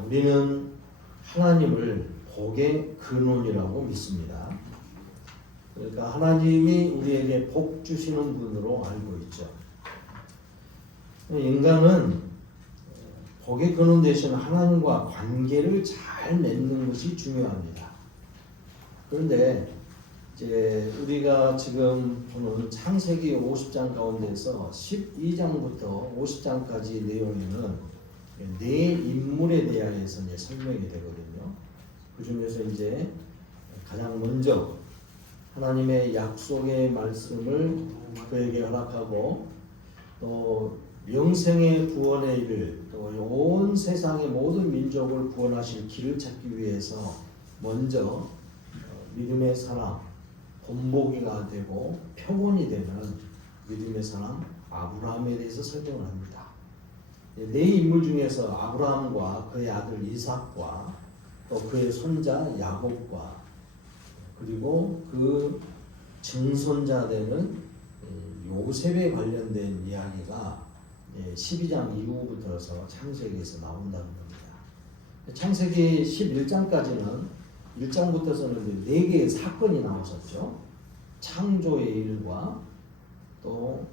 우리는 하나님을 복의 근원이라고 믿습니다. 그러니까 하나님이 우리에게 복 주시는 분으로 알고 있죠. 인간은 복의 근원 되신 하나님과 관계를 잘 맺는 것이 중요합니다. 그런데 이제 우리가 지금 보는 창세기 50장 가운데서 12장부터 50장까지 내용에는 네 인물에 대하여서 이제 설명이 되거든요. 그 중에서 이제 가장 먼저 하나님의 약속의 말씀을 그에게 허락하고 또 영생의 구원의 일을 또 온 세상의 모든 민족을 구원하실 길을 찾기 위해서 먼저 믿음의 사람 본보기가 되고 표본이 되는 믿음의 사람 아브라함에 대해서 설명을 합니다. 네 인물 중에서 아브라함과 그의 아들 이삭과 또 그의 손자 야곱과 그리고 그 증손자 되는 요셉에 관련된 이야기가 12장 이후부터서 창세기에서 나온다는 겁니다. 창세기 11장까지는 1장부터서는 4개의 사건이 나왔었죠. 창조의 일과 또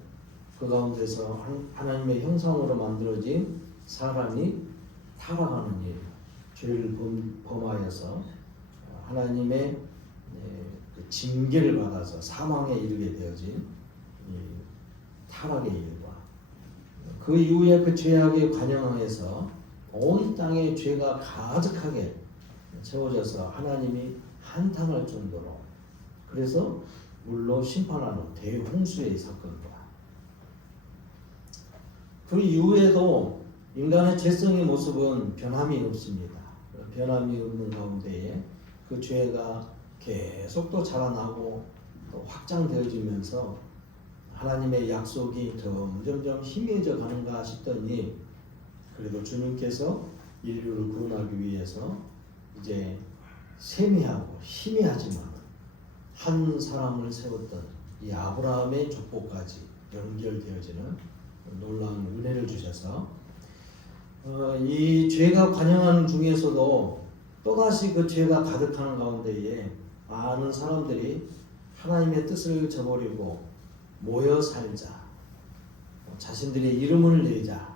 그 가운데서 하나님의 형상으로 만들어진 사람이 타락하는 일, 죄를 범하여서 하나님의 그 징계를 받아서 사망에 이르게 되어진 타락의 일과 그 이후에 그 죄악에 관영하여서 온 땅에 죄가 가득하게 채워져서 하나님이 한탄할 정도로 그래서 물로 심판하는 대홍수의 사건입니다. 그 이후에도 인간의 죄성의 모습은 변함이 없습니다. 변함이 없는 가운데에 그 죄가 계속 또 자라나고 또 확장되어지면서 하나님의 약속이 점점점 희미해져 가는가 싶더니 그래도 주님께서 인류를 구원하기 위해서 이제 세미하고 희미하지만 한 사람을 세웠던 이 아브라함의 족보까지 연결되어지는 놀라운 은혜를 주셔서 이 죄가 관영하는 중에서도 또다시 그 죄가 가득하는 가운데에 많은 사람들이 하나님의 뜻을 저버리고 모여 살자, 자신들의 이름을 내자,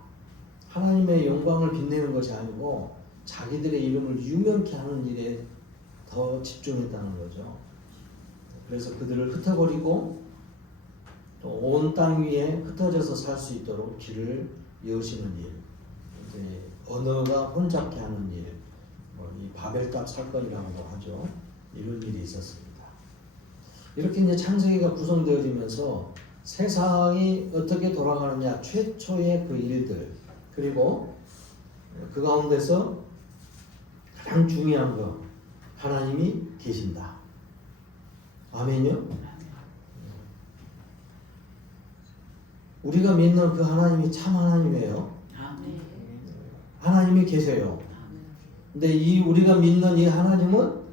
하나님의 영광을 빛내는 것이 아니고 자기들의 이름을 유명케 하는 일에 더 집중했다는 거죠. 그래서 그들을 흩어버리고 또 온 땅 위에 흩어져서 살 수 있도록 길을 여시는 일, 이제 언어가 혼잡케 하는 일, 이 바벨탑 사건이라고도 하죠. 이런 일이 있었습니다. 이렇게 이제 창세기가 구성되어지면서 세상이 어떻게 돌아가느냐 최초의 그 일들 그리고 그 가운데서 가장 중요한 거 하나님이 계신다. 아멘요? 우리가 믿는 그 하나님이 참 하나님이에요. 하나님이 계세요. 근데 이 우리가 믿는 이 하나님은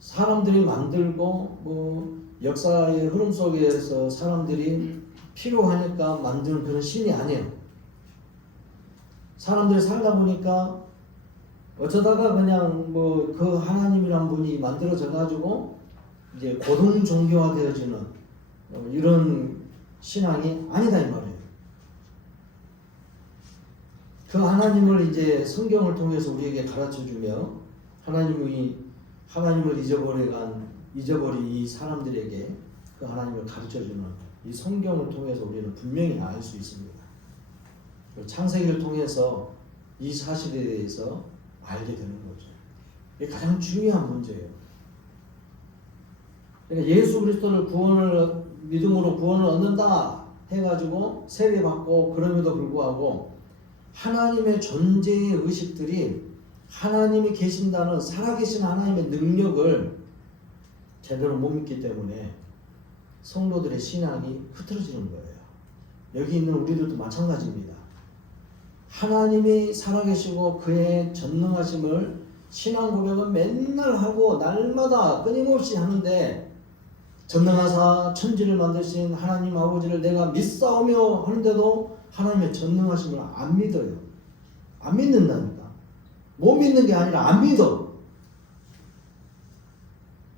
사람들이 만들고 뭐 역사의 흐름 속에서 사람들이 필요하니까 만든 그런 신이 아니에요. 사람들이 살다 보니까 어쩌다가 그냥 뭐 그 하나님이란 분이 만들어져 가지고 이제 고등 종교화 되어지는 이런 신앙이 아니다 이 말이에요. 그 하나님을 이제 성경을 통해서 우리에게 가르쳐 주며 하나님을 잊어버린 이 사람들에게 그 하나님을 가르쳐 주는 이 성경을 통해서 우리는 분명히 알 수 있습니다. 창세기를 통해서 이 사실에 대해서 알게 되는 거죠. 이게 가장 중요한 문제예요. 그러니까 예수 그리스도를 믿음으로 구원을 얻는다 해가지고 세례받고 그럼에도 불구하고 하나님의 존재의 의식들이 하나님이 계신다는 살아계신 하나님의 능력을 제대로 못 믿기 때문에 성도들의 신앙이 흐트러지는 거예요. 여기 있는 우리들도 마찬가지입니다. 하나님이 살아계시고 그의 전능하심을 신앙 고백은 맨날 하고 날마다 끊임없이 하는데 전능하사 천지를 만드신 하나님 아버지를 내가 믿사오며 하는데도 하나님의 전능하심을 안 믿어요. 안 믿는다니까. 못 믿는 게 아니라 안 믿어.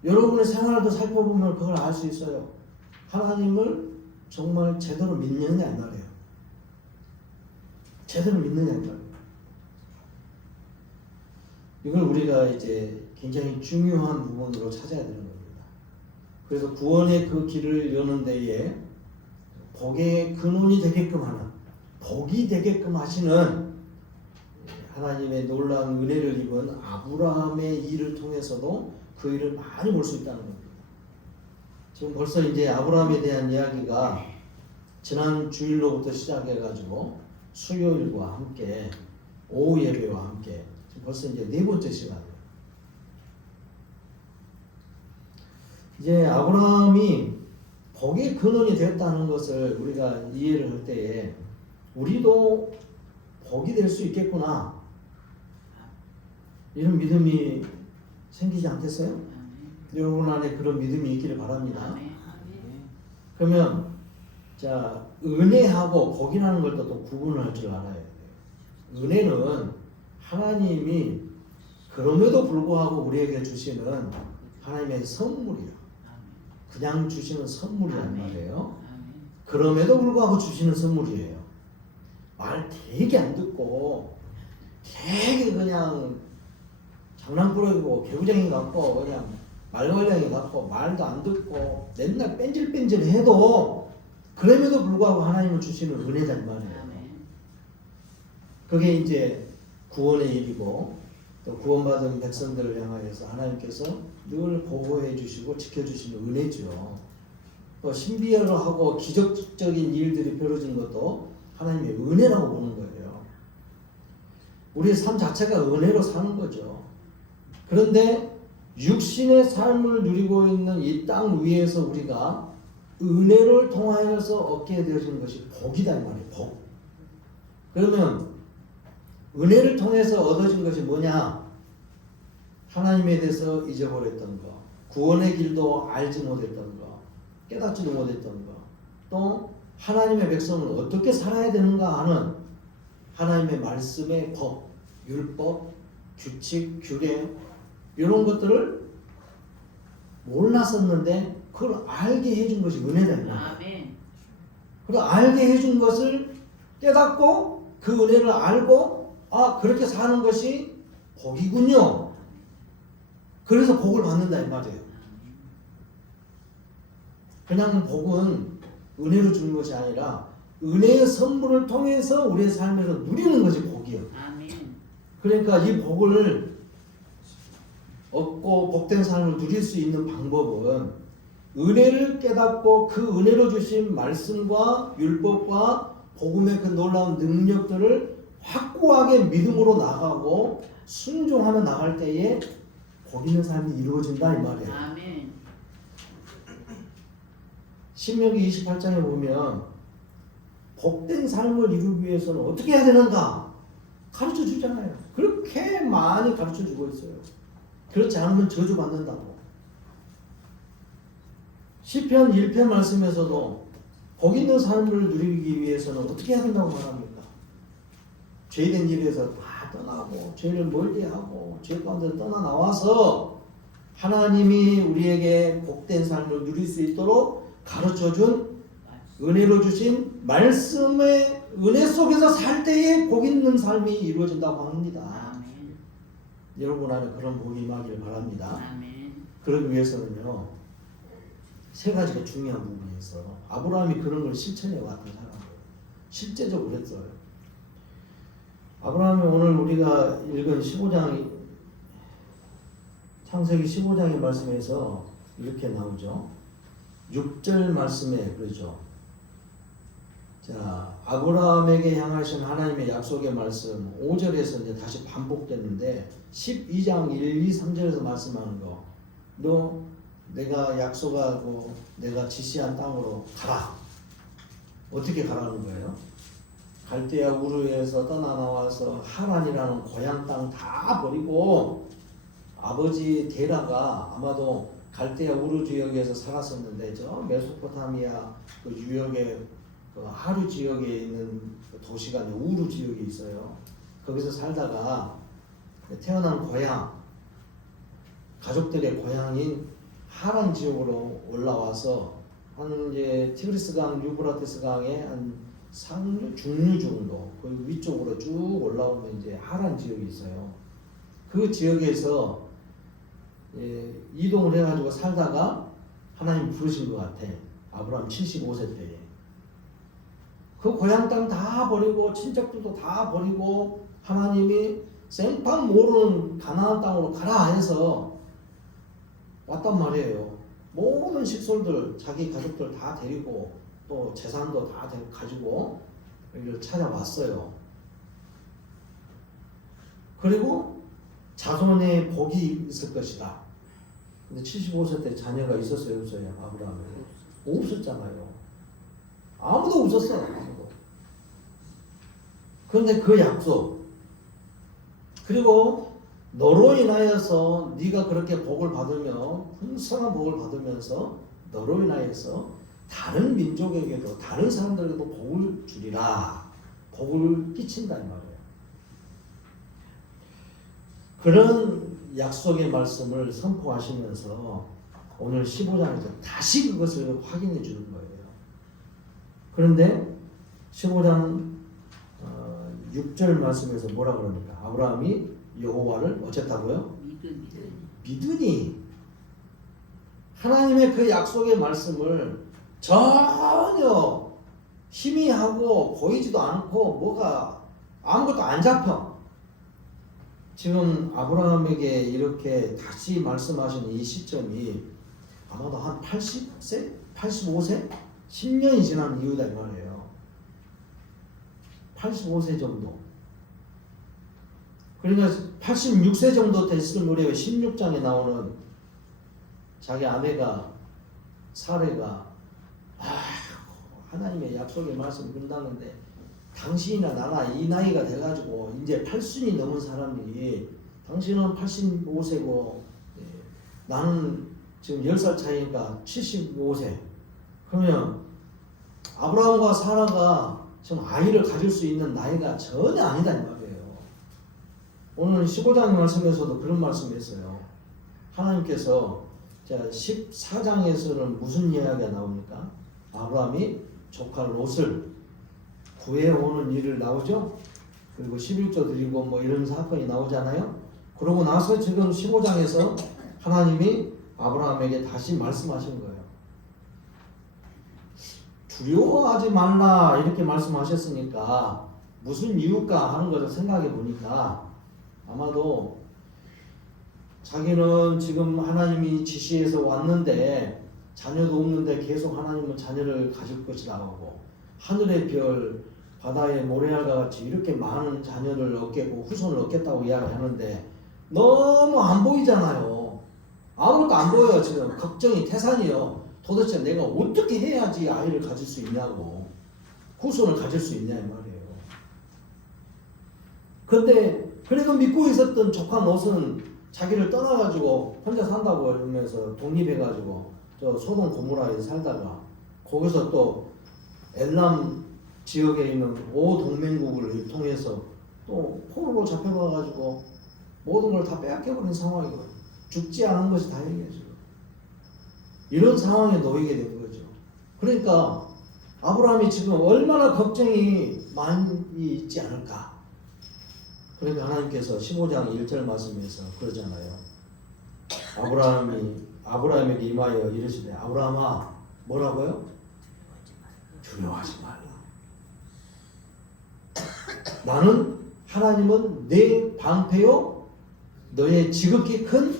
여러분의 생활도 살펴보면 그걸 알 수 있어요. 하나님을 정말 제대로 믿느냐 이 말이에요. 제대로 믿느냐 이 말이에요. 이걸 우리가 이제 굉장히 중요한 부분으로 찾아야 되는 겁니다. 그래서 구원의 그 길을 여는 데에 복의 근원이 되게끔 하는, 복이 되게끔 하시는 하나님의 놀라운 은혜를 입은 아브라함의 일을 통해서도 그 일을 많이 볼 수 있다는 겁니다. 지금 벌써 이제 아브라함에 대한 이야기가 지난 주일로부터 시작해가지고 수요일과 함께 오후 예배와 함께 지금 벌써 이제 네 번째 시간이에요. 이제 아브라함이 복의 근원이 되었다는 것을 우리가 이해를 할 때에 우리도 복이 될 수 있겠구나 이런 믿음이 생기지 않겠어요? 여러분 안에 그런 믿음이 있기를 바랍니다. 그러면 자 은혜하고 복이라는 걸 또 구분을 할 줄 알아야 돼요. 은혜는 하나님이 그럼에도 불구하고 우리에게 주시는 하나님의 선물이야. 그냥 주시는 선물이란 말이에요. 그럼에도 불구하고 주시는 선물이에요. 말 되게 안 듣고 되게 그냥 장난꾸러기고 개구쟁이 같고 그냥 말괄량이 같고 말도 안 듣고 맨날 뺀질뺀질 해도 그럼에도 불구하고 하나님은 주시는 은혜란 말이에요. 그게 이제 구원의 일이고 또 구원받은 백성들을 향하여서 하나님께서 늘 보호해 주시고 지켜주시는 은혜죠. 또 신비하고 기적적인 일들이 벌어진 것도 하나님의 은혜라고 보는 거예요. 우리의 삶 자체가 은혜로 사는 거죠. 그런데 육신의 삶을 누리고 있는 이 땅 위에서 우리가 은혜를 통하여서 얻게 되어진 것이 복이다 이 말이에요. 복. 그러면 은혜를 통해서 얻어진 것이 뭐냐? 하나님에 대해서 잊어버렸던 거, 구원의 길도 알지 못했던 거, 깨닫지도 못했던 거, 또 하나님의 백성을 어떻게 살아야 되는가 하는 하나님의 말씀의 법, 율법, 규칙, 규례 이런 것들을 몰랐었는데 그걸 알게 해준 것이 은혜다. 그걸 알게 해준 것을 깨닫고 그 은혜를 알고 아 그렇게 사는 것이 복이군요. 그래서 복을 받는다 이 말이에요. 그냥 복은 은혜로 주는 것이 아니라 은혜의 선물을 통해서 우리의 삶에서 누리는 것이 복이에요. 그러니까 이 복을 얻고 복된 삶을 누릴 수 있는 방법은 은혜를 깨닫고 그 은혜로 주신 말씀과 율법과 복음의 그 놀라운 능력들을 확고하게 믿음으로 나가고 순종하며 나갈 때에 복 있는 삶이 이루어진다 이 말이에요. 아멘. 신명기 28장에 보면 복된 삶을 이루기 위해서는 어떻게 해야 되는가 가르쳐 주잖아요. 그렇게 많이 가르쳐 주고 있어요. 그렇지 않으면 저주받는다고. 시편 1편 말씀에서도 복 있는 삶을 누리기 위해서는 어떻게 해야 된다고 말합니까? 죄된 일에서 다 떠나고 죄를 멀리하고 죄 가운데 떠나 나와서 하나님이 우리에게 복된 삶을 누릴 수 있도록 가르쳐준 은혜로 주신 말씀의 은혜 속에서 살 때에 복 있는 삶이 이루어진다고 합니다. 아멘. 여러분 안에 그런 복이 임하기를 바랍니다. 아멘. 그러기 위해서는요 세 가지가 중요한 부분이 있어요. 아브라함이 그런 걸 실천해 왔던 사람이에요. 실제적으로 했어요. 아브라함이 오늘 우리가 읽은 15장 창세기 15장의 말씀에서 이렇게 나오죠. 6절 말씀에 그러죠. 자, 아브라함에게 향하신 하나님의 약속의 말씀 5절에서 이제 다시 반복됐는데 12장 1, 2, 3절에서 말씀하는 거. 너 내가 약속하고 내가 지시한 땅으로 가라. 어떻게 가라는 거예요? 갈대아 우르에서 떠나 나와서 하란이라는 고향 땅 다 버리고 아버지 데라가 아마도 갈대아 우르 지역에서 살았었는데 저 메소포타미아 그 유역의 그 하루 지역에 있는 그 도시가 우르 지역이 있어요. 거기서 살다가 태어난 고향, 가족들의 고향인 하란 지역으로 올라와서 한 이제 티그리스강, 유브라테스강의 한 상류, 중류 정도 그 위쪽으로 쭉 올라오면 이제 하란 지역이 있어요. 그 지역에서 이동을 해가지고 살다가 하나님 부르신 것 같아. 아브라함 75세 때에. 그 고향 땅 다 버리고 친척들도 다 버리고 하나님이 생판 모르는 가나안 땅으로 가라 해서 왔단 말이에요. 모든 식솔들 자기 가족들 다 데리고 또 재산도 다 가지고 여기를 찾아왔어요. 그리고 자손의 복이 있을 것이다. 근데 75세 때 자녀가 있었어요, 없어요? 아브라함이 없었잖아요. 아무도 없었어. 아무도. 그런데 그 약속, 그리고 너로 인하여서 네가 그렇게 복을 받으며 풍성한 복을 받으면서 너로 인하여서 다른 민족에게도 다른 사람들에게도 복을 주리라. 복을 끼친다 이 말이에요. 그런 약속의 말씀을 선포하시면서 오늘 15장에서 다시 그것을 확인해 주는 거예요. 그런데 15장 6절 말씀에서 뭐라 그럽니까? 아브라함이 여호와를 어쨌다고요? 믿으니 하나님의 그 약속의 말씀을 전혀 희미하고 보이지도 않고 뭐가 아무것도 안 잡혀. 지금 아브라함에게 이렇게 다시 말씀하신 이 시점이 아마도 한 80세? 85세? 10년이 지난 이유다 이 말이에요. 85세 정도. 그러니까 86세 정도 됐을 무렵에 16장에 나오는 자기 아내가 사레가 하나님의 약속의 말씀 듣는다는데 당신이나 나나 이 나이가 돼가지고 이제 8순이 넘은 사람이 당신은 85세고 나는 지금 10살 차이니까 75세. 그러면 아브라함과 사라가 지금 아이를 가질 수 있는 나이가 전혀 아니다 이 말이에요. 오늘 15장 말씀에서도 그런 말씀했어요. 하나님께서 자 14장에서는 무슨 이야기가 나옵니까? 아브라함이 조카 롯을 구해오는 일을 나오죠. 그리고 11조 드리고 뭐 이런 사건이 나오잖아요. 그러고 나서 지금 15장에서 하나님이 아브라함에게 다시 말씀하신 거예요. 두려워하지 말라 이렇게 말씀하셨으니까 무슨 이유일까 하는 것을 생각해 보니까 아마도 자기는 지금 하나님이 지시해서 왔는데 자녀도 없는데 계속 하나님은 자녀를 가질 것이라고 하고 하늘의 별 바다의 모래알과 같이 이렇게 많은 자녀를 얻겠고 후손을 얻겠다고 이야기하는데 너무 안 보이잖아요. 아무것도 안 보여요. 지금 걱정이 태산이요. 도대체 내가 어떻게 해야지 아이를 가질 수 있냐고 후손을 가질 수 있냐 이 말이에요. 근데 그래도 믿고 있었던 조카 롯은 자기를 떠나가지고 혼자 산다고 하면서 독립해가지고 저 소돔 고모라에 살다가 거기서 또 엘람 지역에 있는 5동맹국을 통해서 또 포로로 잡혀가가지고 모든 걸 다 빼앗겨버린 상황이거든요. 죽지 않은 것이 다행이죠. 이런 상황에 놓이게 된 거죠. 그러니까 아브라함이 지금 얼마나 걱정이 많이 있지 않을까. 그러니까 하나님께서 15장 1절 말씀에서 그러잖아요. 아브라함에게 임하여 이르시되 아브라함아 뭐라고요? 두려워하지 말라. 나는 하나님은 내 방패요 너의 지극히 큰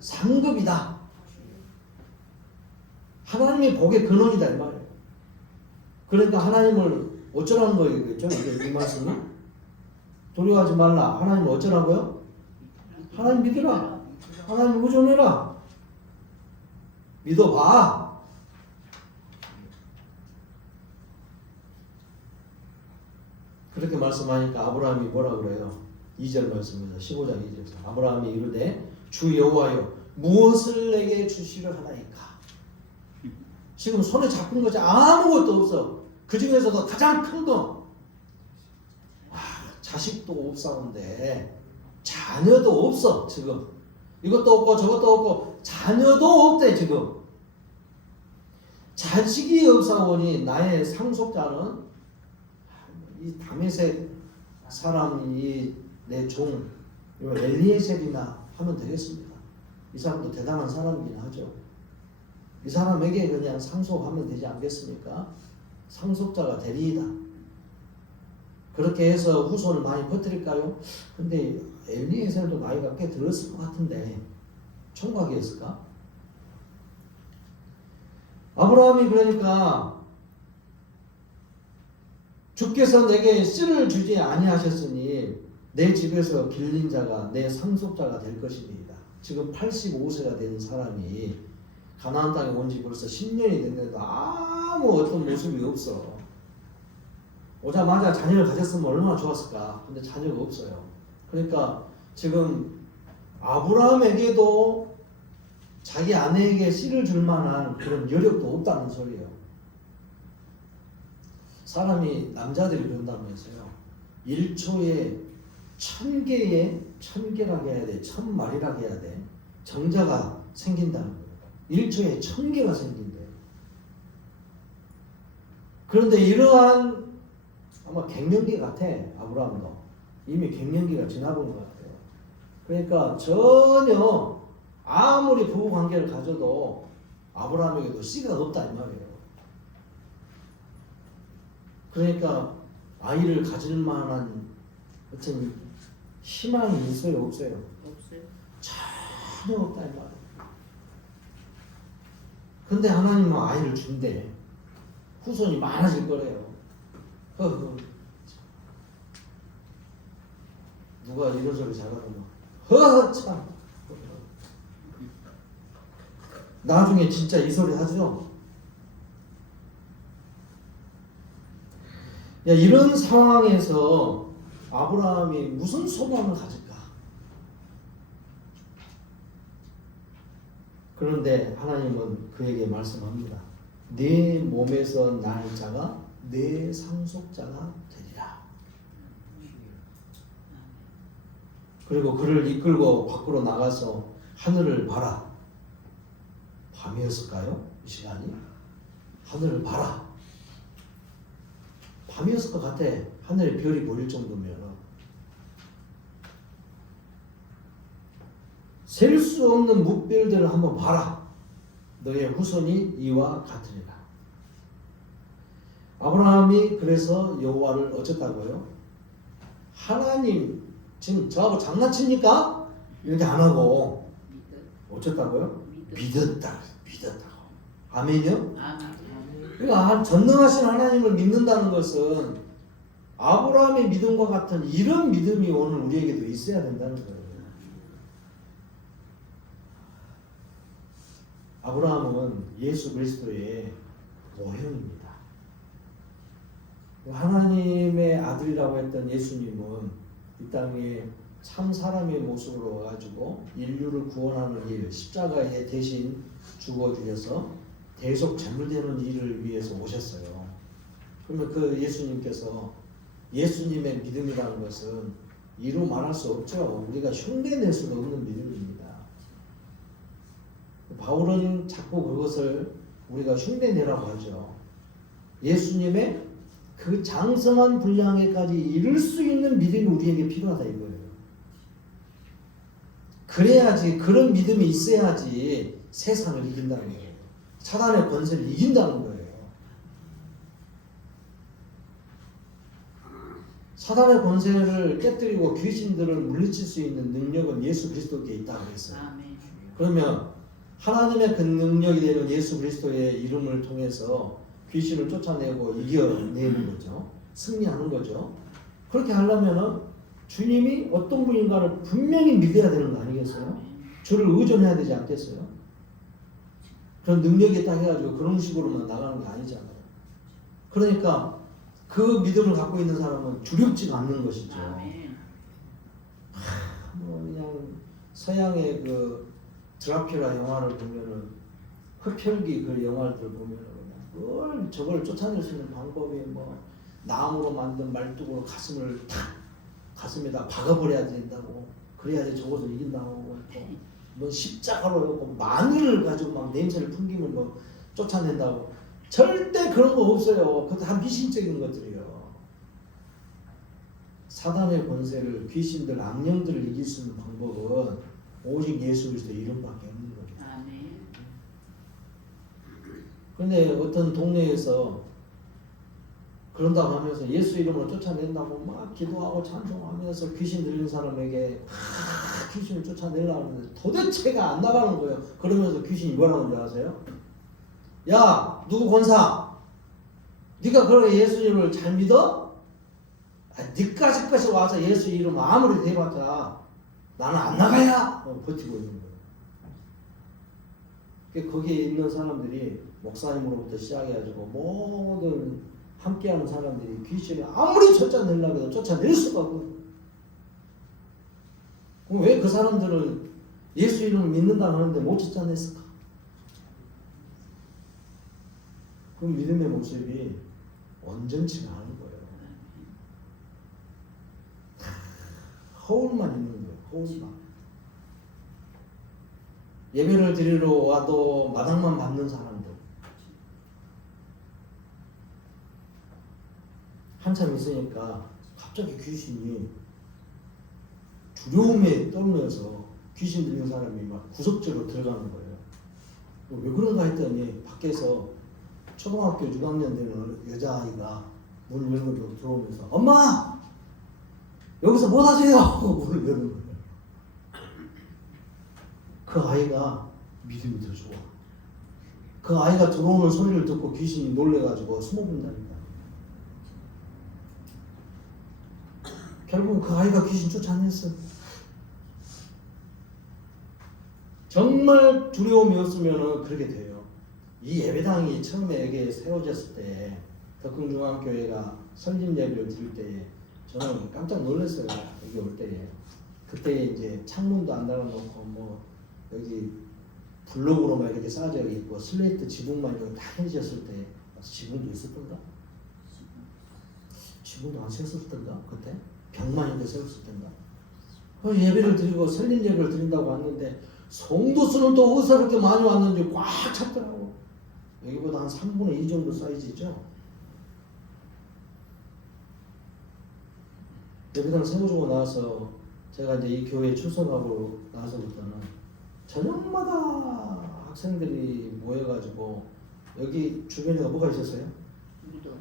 상급이다. 하나님의 복의 근원이다 이 말이에요. 그러니까 하나님을 어쩌라는 거겠죠? 이 말씀은 두려워하지 말라. 하나님을 어쩌라고요? 하나님 믿으라. 하나님 의존해라. 믿어봐. 그렇게 말씀하니까 아브라함이 뭐라 그래요? 2절 말씀입니다. 15장 2절에서 아브라함이 이르되 주 여호와여 무엇을 내게 주시려 하나이까. 지금 손에 잡힌 것이 아무것도 없어. 그 중에서도 가장 큰 거 자식도 없사온데 자녀도 없어 지금. 이것도 없고 저것도 없고 자녀도 없대 지금. 자식이 없사오니 나의 상속자는 이 다메섹 사람이 내 종 엘리에셀이나 하면 되겠습니다. 이 사람도 대단한 사람이긴 하죠. 이 사람에게 그냥 상속하면 되지 않겠습니까? 상속자가 되리이다. 그렇게 해서 후손을 많이 퍼뜨릴까요? 근데 엘리에셀도 나이가 꽤 들었을 것 같은데 총각이었을까? 아브라함이 그러니까 주께서 내게 씨를 주지 아니하셨으니 내 집에서 길린 자가 내 상속자가 될 것이니이다. 지금 85세가 된 사람이 가나안 땅에 온 지 벌써 10년이 됐는데도 아무 어떤 모습이 없어. 오자마자 자녀를 가졌으면 얼마나 좋았을까. 근데 자녀가 없어요. 그러니까 지금 아브라함에게도 자기 아내에게 씨를 줄 만한 그런 여력도 없다는 소리예요. 사람이 남자들이 그런다면서요. 1초에 1000개라고 해야 돼. 1000마리라고 해야 돼. 정자가 생긴다는 거예요. 1초에 1000개가 생긴대요. 그런데 이러한 아마 갱년기 같아. 아브라함도 이미 갱년기가 지나본 것 같아요. 그러니까 전혀 아무리 부부 관계를 가져도 아브라함에게도 씨가 없다 이 말이에요. 그러니까 아이를 가질 만한 어떤 희망이 있어요, 없어요? 없어요. 전혀 없다 이 말이에요. 근데 하나님은 아이를 준대. 후손이 많아질 거래요. 허허. 누가 이런 소리 잘하더만. 허허 참. 나중에 진짜 이 소리 하죠. 야, 이런 상황에서 아브라함이 무슨 소망을 가질까? 그런데 하나님은 그에게 말씀합니다. 네 몸에서 날 자가 내 상속자가 되리라. 그리고 그를 이끌고 밖으로 나가서 하늘을 봐라. 밤이었을까요? 이 시간이? 하늘을 봐라. 밤이었을 것 같아. 하늘에 별이 보일 정도면. 셀 수 없는 뭇별들을 한번 봐라. 너의 후손이 이와 같으리라. 아브라함이 그래서 여호와를 어쨌다고요? 하나님 지금 저하고 장난칩니까? 이렇게 안 하고 어쨌다고요? 믿었다고. 아멘이요? 그러니까 전능하신 하나님을 믿는다는 것은 아브라함의 믿음과 같은 이런 믿음이 오늘 우리에게도 있어야 된다는 거예요. 아브라함은 예수 그리스도의 모형입니다. 하나님의 아들이라고 했던 예수님은 이 땅에 참 사람의 모습으로 와가지고 인류를 구원하는 일, 십자가에 대신 죽어주셔서 대속 제물되는 일을 위해서 오셨어요. 그러면 그 예수님께서 예수님의 믿음이라는 것은 이루 말할 수 없죠. 우리가 흉내낼 수도 없는 믿음입니다. 바울은 자꾸 그것을 우리가 흉내내라고 하죠. 예수님의 그 장성한 분량에까지 이룰 수 있는 믿음이 우리에게 필요하다 이거예요. 그래야지, 그런 믿음이 있어야지 세상을 이긴다는 거예요. 사단의 권세를 이긴다는 거예요. 사단의 권세를 깨뜨리고 귀신들을 물리칠 수 있는 능력은 예수 그리스도께 있다고 했어요. 그러면 하나님의 그 능력이 되는 예수 그리스도의 이름을 통해서 귀신을 쫓아내고 이겨내는 거죠. 승리하는 거죠. 그렇게 하려면은 주님이 어떤 분인가를 분명히 믿어야 되는 거 아니겠어요? 주를 의존해야 되지 않겠어요? 그런 능력이 딱 해가지고 그런 식으로만 나가는 게 아니잖아요. 그러니까 그 믿음을 갖고 있는 사람은 두렵지가 않는 것이죠. 뭐 그냥 서양의 그 드라큘라 영화를 보면은 흡혈귀 그 영화를 보면은 그냥 저걸 쫓아낼 수 있는 방법이 뭐 나무로 만든 말뚝으로 가슴을 탁 가슴에다 박아버려야 된다고 그래야지 저것을 이긴다고 했고, 뭐 십자가로 해고 마늘을 가지고 막 냄새를 풍기면 뭐 쫓아낸다고. 절대 그런 거 없어요. 그것도 다 미신적인 것들이에요. 사단의 권세를, 귀신들, 악령들을 이길 수 있는 방법은 오직 예수 그리스도 이름밖에 없는 겁니다. 아멘. 그런데 어떤 동네에서 그런다고 하면서 예수 이름으로 쫓아낸다고 막 기도하고 찬송하면서 귀신 들린 사람에게 막 귀신을 쫓아내려고 하는데 도대체가 안 나가는 거예요. 그러면서 귀신이 뭐라고 하는지 아세요? 야, 누구 권사? 네가 그렇게 예수 이름을 잘 믿어? 니까지까지 와서 예수 이름 아무리 대봤자 나는 안 나가야 버티고 있는 거예요. 거기에 있는 사람들이 목사님으로부터 시작해가지고 모든 함께하는 사람들이 귀신을 아무리 쫓아내려고 해도 쫓아낼 수가 없는. 그럼 왜 그 사람들은 예수 이름을 믿는다고 하는데 못 쫓아냈을까? 그 믿음의 모습이 온전치가 않은 거예요. 허울만 있는 거예요. 허울만. 예배를 드리러 와도 마당만 밟는 사람들. 한참 있으니까 갑자기 귀신이 두려움에 떨면서 귀신 들린 사람이 막 구석지로 들어가는 거예요. 왜 그런가 했더니 밖에서 초등학교 6학년 되는 여자아이가 문을 열고 들어오면서 엄마! 여기서 뭐 하세요? 하고 문을 여는 거예요. 그 아이가 믿음이 더 좋아. 그 아이가 들어오는 소리를 듣고 귀신이 놀래가지고 숨어본다니까. 결국 그 아이가 귀신 쫓아냈어. 정말 두려움이 없으면 그렇게 돼요. 이 예배당이 처음에 여기에 세워졌을 때 덕흥중앙교회가 설립 예배를 드릴 때에 저는 깜짝 놀랐어요. 여기 올 때에. 그때 이제 창문도 안 달아놓고 뭐 여기 블록으로만 이렇게 쌓여져 있고 슬레이트 지붕만 이렇게 다 해졌을 때 지붕도 있었던가? 지붕도 안 세웠었던가? 그때? 벽만 이렇게 세웠을 텐가? 예배를 드리고 설립 예배를 드린다고 왔는데 성도 수는 또 어디서 그렇게 많이 왔는지 꽉 찼더라고. 여기보다 한 3분의 2 정도 사이즈죠. 예배당 세워주고 나서 제가 이제 이 교회에 출석하고 나서부터는 저녁마다 학생들이 모여가지고 여기 주변에 뭐가 있었어요? 무덤.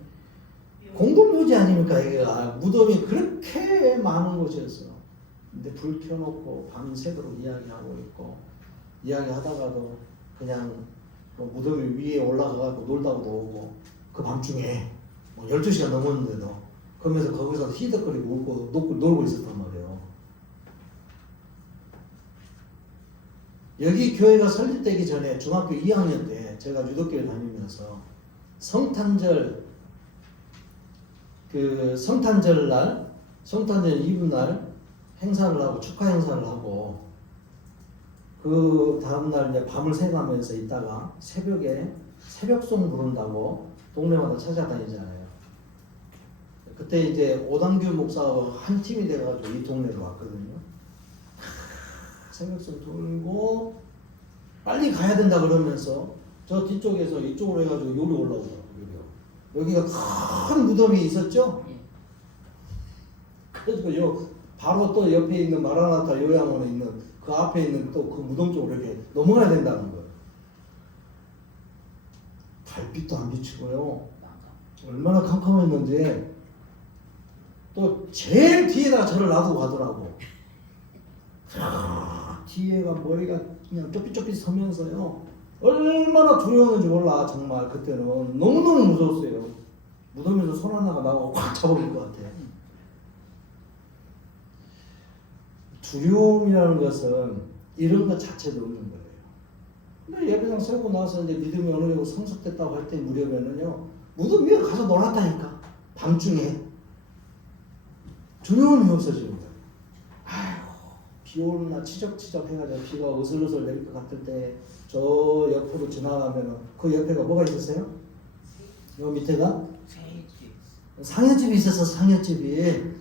공동묘지 아닙니까? 여기가 무덤이 그렇게 많은 곳이었어요. 근데 불 켜놓고 밤새도록 이야기하고 있고 이야기하다가도 그냥 뭐 무덤 위에 올라가고 놀다가도 오고 그 밤중에 뭐 12시간 넘었는데도 그러면서 거기서 히덕거리고 웃고 놀고 있었단 말이에요. 여기 교회가 설립되기 전에 중학교 2학년 때 제가 유독교회 다니면서 성탄절 날 성탄절 이브 날 행사를 하고 축하 행사를 하고 그 다음날 이제 밤을 새가면서 있다가 새벽에 새벽송 부른다고 동네마다 찾아다니잖아요. 그때 이제 오당규 목사하고 한 팀이 돼가지고 이 동네로 왔거든요. 새벽송 돌고 빨리 가야 된다 그러면서 저 뒤쪽에서 이쪽으로 해가지고 요리 올라오더라고요. 여기가 큰 무덤이 있었죠? 그래서 바로 또 옆에 있는 마라나타 요양원에 있는 그 앞에 있는 또 그 무덤 쪽으로 이렇게 넘어가야 된다는 거예요. 달빛도 안 비치고요. 얼마나 캄캄했는지 또 제일 뒤에다가 저를 놔두고 가더라고. 뒤에가 머리가 그냥 좁빗좁빗 서면서요. 얼마나 두려웠는지 몰라. 정말 그때는 너무너무 무서웠어요. 무덤에서 손 하나가 나오고 확 잡아버릴 것 같아. 두려움이라는 것은 이런 것 자체도 없는 거예요. 근데 예배당 세우고 나서 이제 믿음이 어느 정도 성숙됐다고 할 때 무렵에는요, 무덤 위에 가서 놀았다니까. 밤중에. 두려움이 없어지는 거예요. 아이고, 비 오는 날 치적치적 해가지고 비가 으슬으슬 내릴 것 같을 때 저 옆으로 지나가면 그 옆에가 뭐가 있었어요? 요 밑에가? 상여집이 있었어. 상여집이.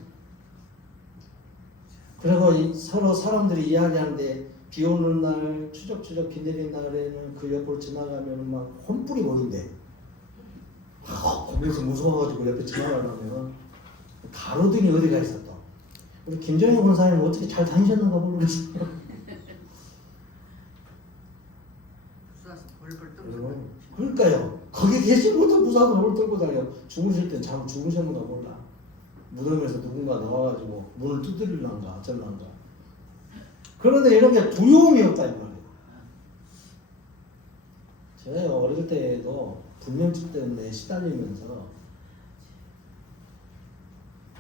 그리고 서로 사람들이 이야기하는데 비 오는 날 추적추적 비 내린 날에는 그 옆을 지나가면 막 혼불이 보인대. 거기서 무서워가지고 옆에 지나가려면 가로등이 어디가 있어 또. 우리 김정희 권사님 어떻게 잘 다니셨는가 모르겠어. 그러니까요. 거기 계신 것도 무사도 뭘 들고 다녀. 주무실 땐 잠 주무셨는가 몰라. 무덤에서 누군가 나와가지고 문을 두드릴란가 어쩔란가. 그런데 이런 게 두려움이 없다 이 말이에요. 제가 어릴 때에도 불면증 때문에 시달리면서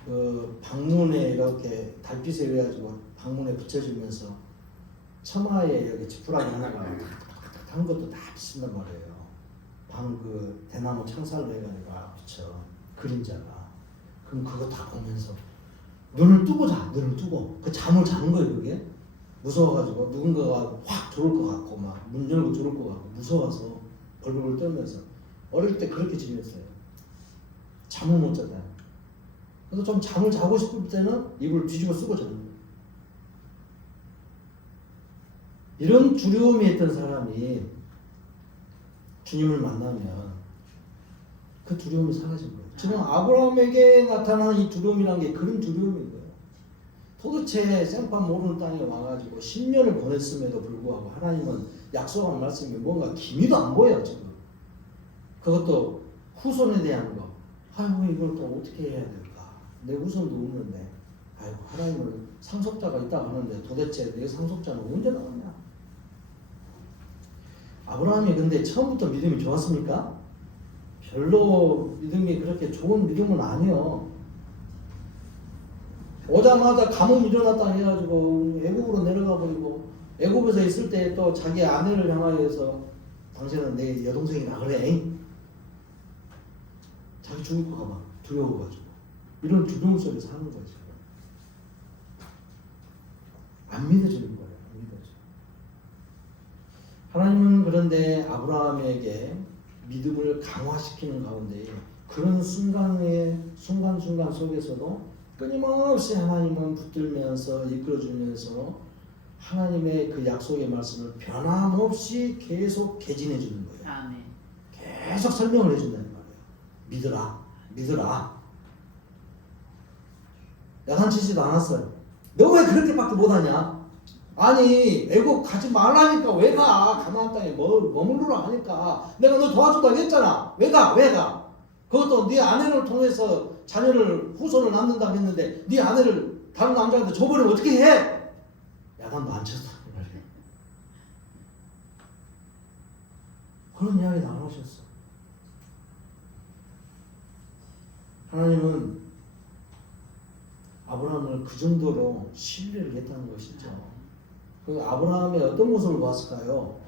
그 방문에 이렇게 달빛에 의해가지고 방문에 붙여지면서 처마에 여기 지푸라기 하나가 한 것도 다 비친단 말이에요. 방 그 대나무 창살로 해가지고 붙여 그림자가. 그럼 그거 다 보면서 눈을 뜨고 자. 눈을 뜨고 그 잠을 자는 거예요. 그게 무서워가지고 누군가가 확 들어올 것 같고 막 문 열고 들어올 것 같고 무서워서 벌벌 떨면서 어릴 때 그렇게 지냈어요. 잠을 못 자다. 그래서 좀 잠을 자고 싶을 때는 이불 뒤집어 쓰고 자는 거예요. 이런 두려움이 있던 사람이 주님을 만나면 그 두려움이 사라진 거예요. 지금 아브라함에게 나타나는 이 두려움이란 게 그런 두려움인 거예요. 도대체 생판 모르는 땅에 와가지고 10년을 보냈음에도 불구하고 하나님은 약속한 말씀이 뭔가 기미도 안 보여요. 지금 그것도 후손에 대한 거. 아이고 이걸 또 어떻게 해야 될까. 내 후손도 없는데 아이고 하나님은 상속자가 있다고 하는데 도대체 내 상속자는 언제 나오냐. 아브라함이 근데 처음부터 믿음이 좋았습니까? 별로 믿음이 그렇게 좋은 믿음은 아니요. 오자마자 가뭄 일어났다 해가지고 애국으로 내려가 버리고 애국에서 있을 때 또 자기 아내를 향하여서 당신은 내 여동생이라 그래. 자기 죽을 거 봐. 두려워가지고 이런 두려움 속에서 하는 거죠. 안 믿어지는 거예요. 안 믿어져. 하나님은 그런데 아브라함에게 믿음을 강화시키는 가운데 그런 순간순간 속에서도 끊임없이 하나님은 붙들면서 이끌어주면서 하나님의 그 약속의 말씀을 변함없이 계속 개진해 주는 거예요. 아멘. 계속 설명을 해준다는 말이에요. 믿으라, 믿으라. 야단치지도 않았어요. 너 왜 그렇게밖에 못하냐? 아니 애국 가지 말라니까 왜 가? 가나안 땅에 머무르라 하니까 내가 너 도와준다고 했잖아. 왜 가? 왜 가? 그것도 네 아내를 통해서 자녀를 후손을 낳는다고 했는데 네 아내를 다른 남자한테 줘버리면 어떻게 해? 야단도 안 쳤어. 그런 이야기도 안 하셨어. 하나님은 아브라함을 그 정도로 신뢰를 했다는 것이죠. 그 아브라함의 어떤 모습을 봤을까요?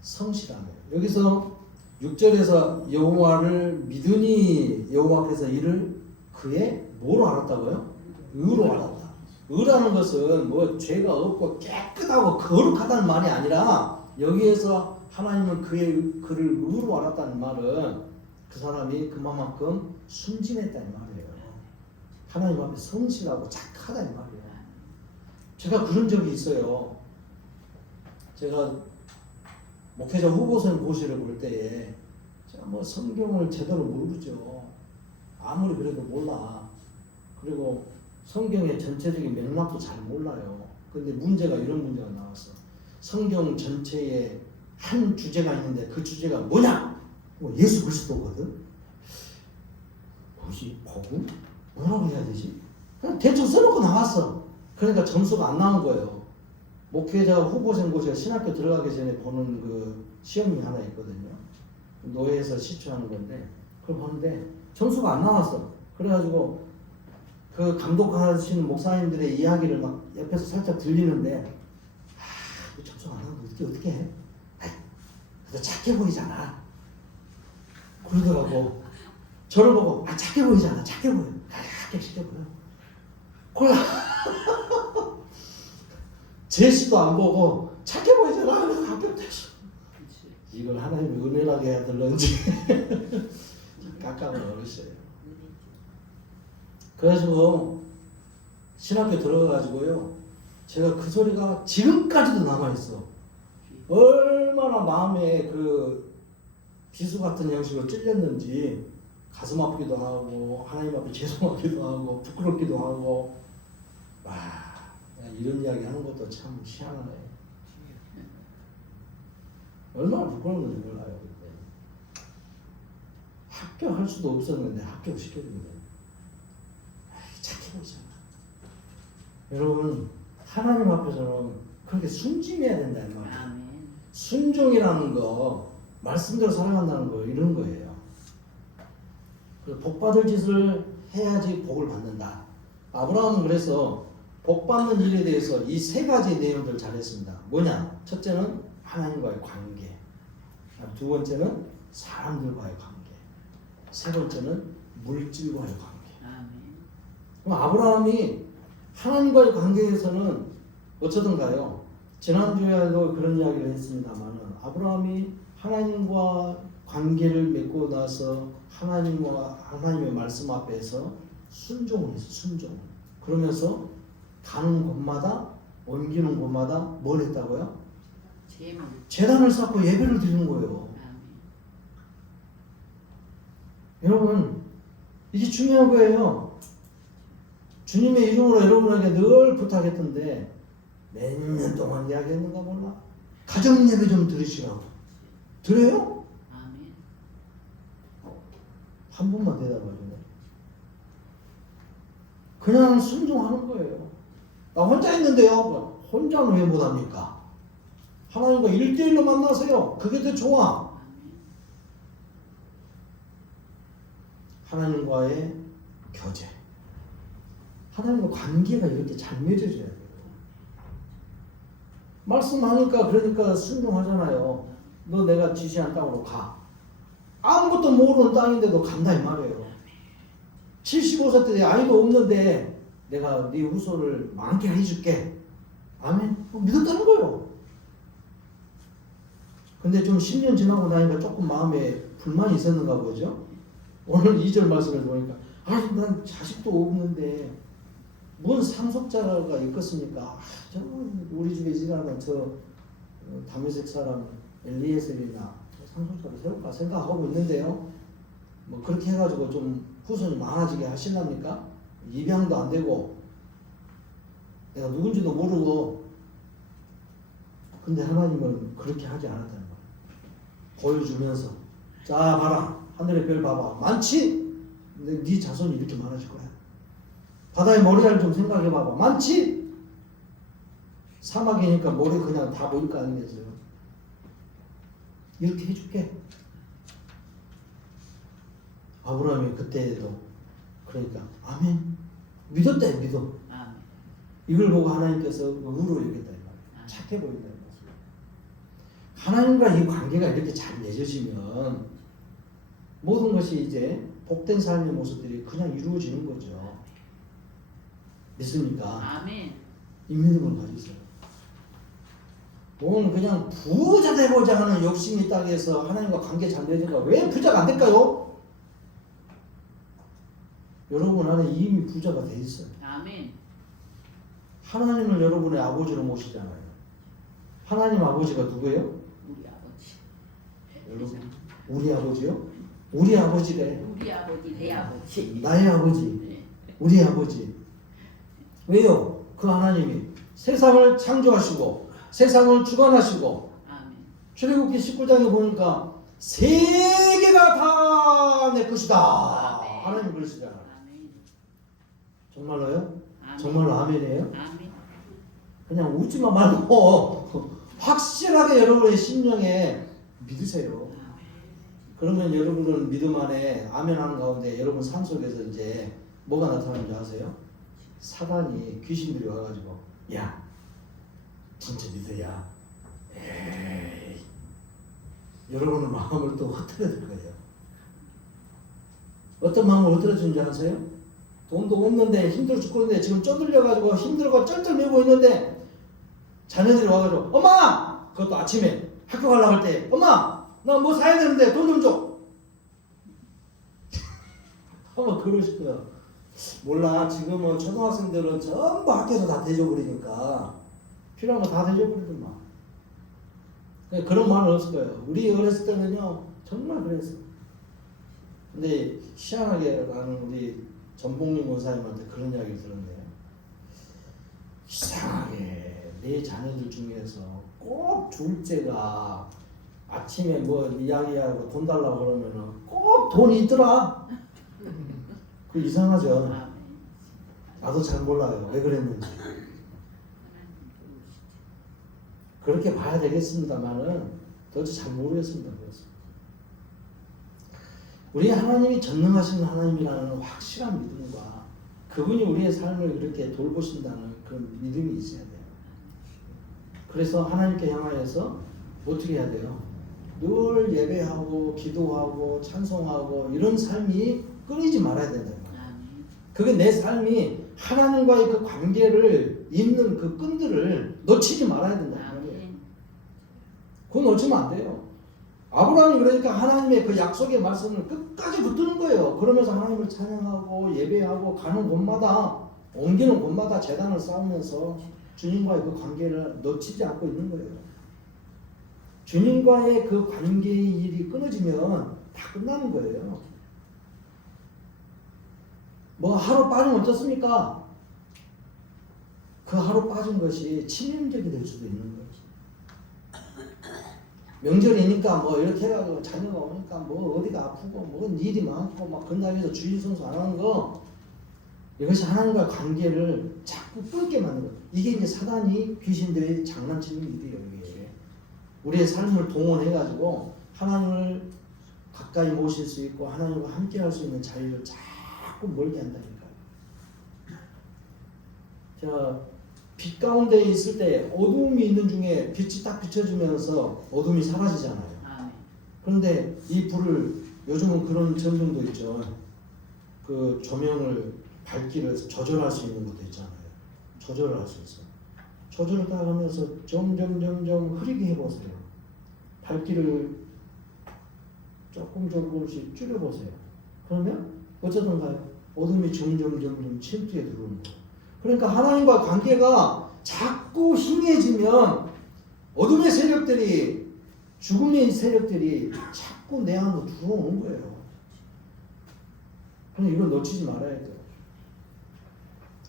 성실함이에요. 여기서 6절에서 여호와를 믿으니 여호와께서 이를 그의 뭐로 알았다고요? 의로 알았다. 의라는 것은 뭐 죄가 없고 깨끗하고 거룩하다는 말이 아니라 여기에서 하나님은 그를 의로 알았다는 말은 그 사람이 그만큼 순진했다는 말이에요. 하나님 앞에 성실하고 착하다는 말이에요. 제가 그런 적이 있어요. 제가 목회자 후보생 고시를 볼 때에 제가 뭐 성경을 제대로 모르죠. 아무리 그래도 몰라. 그리고 성경의 전체적인 맥락도 잘 몰라요. 근데 문제가 이런 문제가 나왔어. 성경 전체에 한 주제가 있는데 그 주제가 뭐냐? 예수 그리스도거든. 뭐지? 복음? 뭐라고 해야 되지? 그냥 대충 써놓고 나왔어. 그러니까 점수가 안 나온 거예요. 목회자 후보생 고시가 신학교 들어가기 전에 보는 그 시험이 하나 있거든요. 노예에서 시추하는 건데 그걸 보는데 점수가 안 나왔어. 그래가지고 그 감독하시는 목사님들의 이야기를 막 옆에서 살짝 들리는데 점수가 안 나오는데 어떻게 해? 그래도 착해 보이잖아. 그러더라고. 저를 보고 착해 보이잖아. 착해 보여. 착해 보여. 그래. 제시도 안 보고 착해 보이잖아. 그래서 합격됐어. 이걸 하나님이 은혜하게 해야 될런지 깜깜한 어렸어요. 그래가지고 신학교 들어가가지고요. 제가 그 소리가 지금까지도 남아있어. 얼마나 마음에 그 비수 같은 형식으로 찔렸는지 가슴 아프기도 하고 하나님 앞에 죄송하기도 하고 부끄럽기도 하고 와 이런 이야기 하는 것도 참 희한하네. 얼마나 부끄러웠는지 몰라요. 그때 합격할 수도 없었는데 합격을 시켜줍니다. 착해 보이잖아. 여러분 하나님 앞에서는 그렇게 순진해야 된다 이 말이에요. 아멘. 순종이라는 거 말씀대로 살아간다는 거 이런 거예요. 복 받을 짓을 해야지 복을 받는다. 아브라함은 그래서 복 받는 일에 대해서 이 세 가지 내용들을 잘했습니다. 뭐냐? 첫째는 하나님과의 관계, 두 번째는 사람들과의 관계, 세 번째는 물질과의 관계. 아멘. 그럼 아브라함이 하나님과의 관계에서는 어쩌던가요? 지난주에도 그런 이야기를 했습니다만 아브라함이 하나님과 관계를 맺고 나서 하나님의 말씀 앞에서 순종을 했어. 순종. 그러면서 가는 곳마다 옮기는 곳마다 뭘 했다고요? 제단을 쌓고 예배를 드리는 거예요. 아멘. 여러분 이게 중요한 거예요. 주님의 이름으로 여러분에게 늘 부탁했던데 몇 년 동안 이야기했는가 몰라. 가정 예배 좀 들으시라고. 들어요? 아멘. 한 번만 대답하시네. 그냥 순종하는 거예요. 나 혼자 있는데요. 혼자는 왜 못합니까? 하나님과 1대1로 만나세요. 그게 더 좋아. 하나님과의 교제. 하나님과 관계가 이렇게 잘 맺어져야 돼요. 말씀하니까 그러니까 순종하잖아요. 너 내가 지시한 땅으로 가. 아무것도 모르는 땅인데도 간다 이 말이에요. 75세 때 아이도 없는데 내가 네 후손을 많게 해줄게. 아멘. 믿었다는 거예요. 근데 좀 10년 지나고 나니까 조금 마음에 불만이 있었는가 보죠. 오늘 2절 말씀을 보니까 난 자식도 없는데 뭔 상속자가 있겠습니까? 저 우리 집에 일하는 저 다메섹 사람 엘리에셀이나 상속자를 세울까 생각하고 있는데요. 뭐 그렇게 해가지고 좀 후손이 많아지게 하실랍니까? 입양도 안 되고 내가 누군지도 모르고. 근데 하나님은 그렇게 하지 않았다는 거예요. 보여주면서 자 봐라 하늘의 별 봐봐 많지? 근데 네 자손이 이렇게 많아질 거야. 바다의 모래알 좀 생각해 봐봐 많지? 사막이니까 모래 그냥 다 보일 거 아니겠어요. 이렇게 해줄게. 아브라함이 그때도 그러니까 아멘 믿었다 믿어. 아멘. 이걸 보고 하나님께서 의로 여겼다 이 말이에요. 착해 보인다 이 말이에요. 하나님과 이 관계가 이렇게 잘 맺어지면 모든 것이 이제 복된 삶의 모습들이 그냥 이루어지는 거죠. 믿습니까? 아멘. 이 믿음을 가지세요. 뭔 그냥 부자 되고자 하는 욕심이 있다고 해서 하나님과 관계 잘 맺으니까 왜 부자가 안 될까요? 여러분 안에 이미 부자가 돼 있어요. 아멘. 하나님을 여러분의 아버지로 모시잖아요. 하나님 아버지가 누구예요? 우리 아버지. 여러분 우리 아버지요? 우리 아버지래. 우리 아버지, 내 아버지. 나의 아버지. 네. 우리 아버지. 왜요? 그 하나님이 세상을 창조하시고 세상을 주관하시고 아멘. 출애굽기 19장에 보니까 세계가 다 내 것이다. 아멘. 하나님 그러시잖아요. 아멘. 정말로요? 아멘. 정말로 아멘이에요? 아멘. 그냥 웃지만 말고 확실하게 여러분의 심령에 믿으세요. 그러면 여러분은 믿음 안에 아멘 하는 가운데 여러분 삶 속에서 이제 뭐가 나타나는지 아세요? 사단이 귀신들이 와가지고 야 진짜 믿어야 에이 여러분의 마음을 또 흐트러질 거예요. 어떤 마음을 흐트러지는지 아세요? 돈도 없는데 힘들어 죽겠는데 지금 쪄들려가지고 힘들고 쩔쩔매고 있는데 자녀들이 와가지고 엄마! 그것도 아침에 학교 가려고 할 때 엄마! 나 뭐 사야 되는데 돈 좀 줘! 한번 그러실 거야. 몰라. 지금은 초등학생들은 전부 학교에서 다 대줘버리니까 필요한 거 다 대줘버리더만. 그런 말은 없을 거예요. 우리 어렸을 때는요 정말 그랬어. 근데 희한하게 나는 우리 전봉림 원사님한테 그런 이야기를 들었네요. 이상하게 내 자녀들 중에서 꼭 둘째가 아침에 뭐 이야기하고 돈 달라고 그러면은 꼭 돈이 있더라. 그 이상하죠. 아멘. 나도 잘 몰라요. 왜 그랬는지. 그렇게 봐야 되겠습니다만은 저도 잘 모르겠습니다. 그래서 우리 하나님이 전능하신 하나님이라는 확실한 믿음과 그분이 우리의 삶을 그렇게 돌보신다는 그런 믿음이 있어야 돼요. 그래서 하나님께 향하여서 어떻게 해야 돼요? 늘 예배하고 기도하고 찬송하고 이런 삶이 끊이지 말아야 된다. 아멘. 그게 내 삶이 하나님과의 그 관계를 잇는 그 끈들을 놓치지 말아야 된다. 아멘. 그거 놓치면 안 돼요. 아브라함이 그러니까 하나님의 그 약속의 말씀을 끝까지 붙드는 거예요. 그러면서 하나님을 찬양하고 예배하고 가는 곳마다 옮기는 곳마다 제단을 쌓으면서 주님과의 그 관계를 놓치지 않고 있는 거예요. 주님과의 그 관계의 일이 끊어지면 다 끝나는 거예요. 뭐 하루 빠지면 어떻습니까? 그 하루 빠진 것이 치명적이 될 수도 있는 거예요. 명절이니까 뭐 이렇게 해가지고 자녀가 오니까 뭐 어디가 아프고 뭐 일이 많고 막 그날에서 주일 성수 안 하는 거 이것이 하나님과 관계를 자꾸 끊게 만드는 거예요. 이게 이제 사단이 귀신들의 장난치는 일이에요. 이게 우리의 삶을 동원해가지고 하나님을 가까이 모실 수 있고 하나님과 함께 할 수 있는 자리를 자꾸 멀게 한다니까요. 자, 빛 가운데 있을 때 어둠이 있는 중에 빛이 딱 비춰주면서 어둠이 사라지잖아요. 아멘. 그런데 이 불을 요즘은 그런 전등도 있죠. 그 조명을 밝기를 조절할 수 있는 것도 있잖아요. 조절을 할 수 있어. 조절을 딱 하면서 점점 흐리게 해보세요. 밝기를 조금씩 줄여보세요. 그러면 어쩌던가요? 어둠이 점점 침투에 들어오는 거예요. 그러니까 하나님과 관계가 자꾸 희미해지면 어둠의 세력들이 죽음의 세력들이 자꾸 내 안으로 들어오는 거예요. 그럼 이걸 놓치지 말아야 돼요.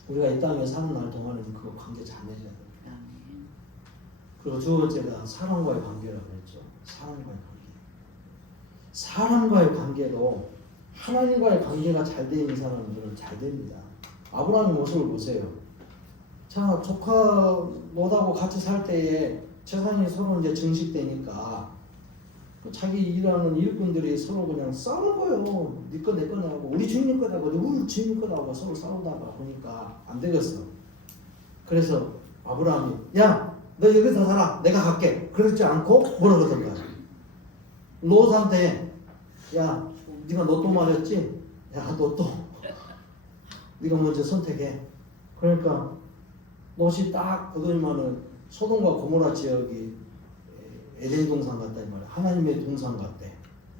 우리가 이 땅에 사는 날 동안에는 그 관계 잘 맺어야 돼요. 아멘. 그리고 두 번째가 사람과의 관계라고 했죠. 사람과의 관계. 사람과의 관계도 하나님과의 관계가 잘 되어 있는 사람들은 잘 됩니다. 아브라함의 모습을 보세요. 자, 조카 못하고 같이 살 때에 재산이 서로 이제 증식되니까 자기 일하는 일꾼들이 서로 그냥 싸우는 거예요. 네 거 내 거 나고 우리 주인님 거다고 우리 주인님 거다고 서로 싸우다가 보니까 안 되겠어. 그래서 아브라함이 야, 너 여기서 살아. 내가 갈게. 그러지 않고 뭐라 그러던가. 롯한테 야, 네가 로또 맞았지? 야, 로또. 네가 먼저 선택해. 그러니까 롯이 딱 보더니만은 소돔과 고모라 지역이 에덴 동산 같다 이 말이야. 하나님의 동산 같대.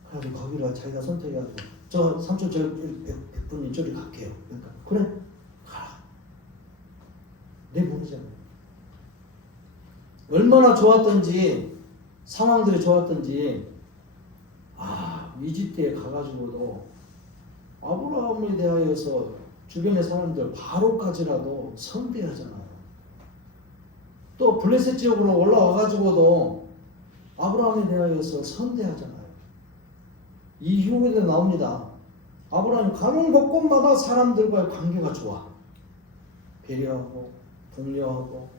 그래서 거기를 자기가 선택해가지고 저 삼촌 저 백분님 저리 갈게요. 그러니까 그래 가라. 내보내잖아. 얼마나 좋았던지 상황들이 좋았던지 이집트에 가가지고도 아브라함에 대하여서 주변의 사람들 바로까지라도 선대하잖아요. 또 블레셋 지역으로 올라와가지고도 아브라함에 대하여서 선대하잖아요. 이 휴게에 나옵니다. 아브라함이 가는 곳곳마다 사람들과의 관계가 좋아. 배려하고 독려하고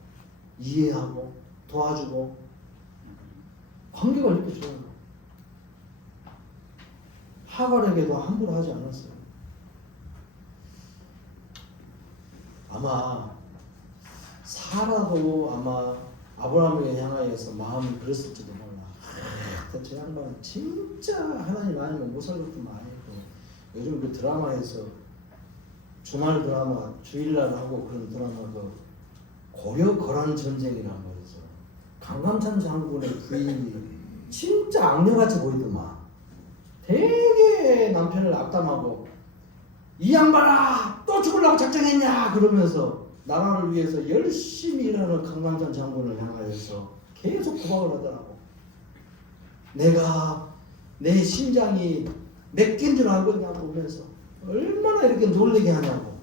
이해하고 도와주고 관계가 이렇게 좋아요. 하갈에게도 함부로 하지 않았어요. 아마 사라도 아마 아브라함을 향하여서 마음이 그랬을지도 몰라. 저 양반은 진짜 하나님 아니면 못 살겠구만. 요즘 그 드라마에서 주말 드라마 주일날 하고 그런 드라마 그 고려 거란 전쟁이라는 거였어. 강감찬 장군의 부인이 진짜 악녀같이 보이더만. 되게 남편을 악담하고 이 양반아 또 죽으려고 작정했냐 그러면서 나라를 위해서 열심히 일하는 강남전 장군을 향하여서 계속 구박을 하더라고. 내가 내 심장이 몇 개인 줄 알겠냐 보면서 얼마나 이렇게 놀라게 하냐고.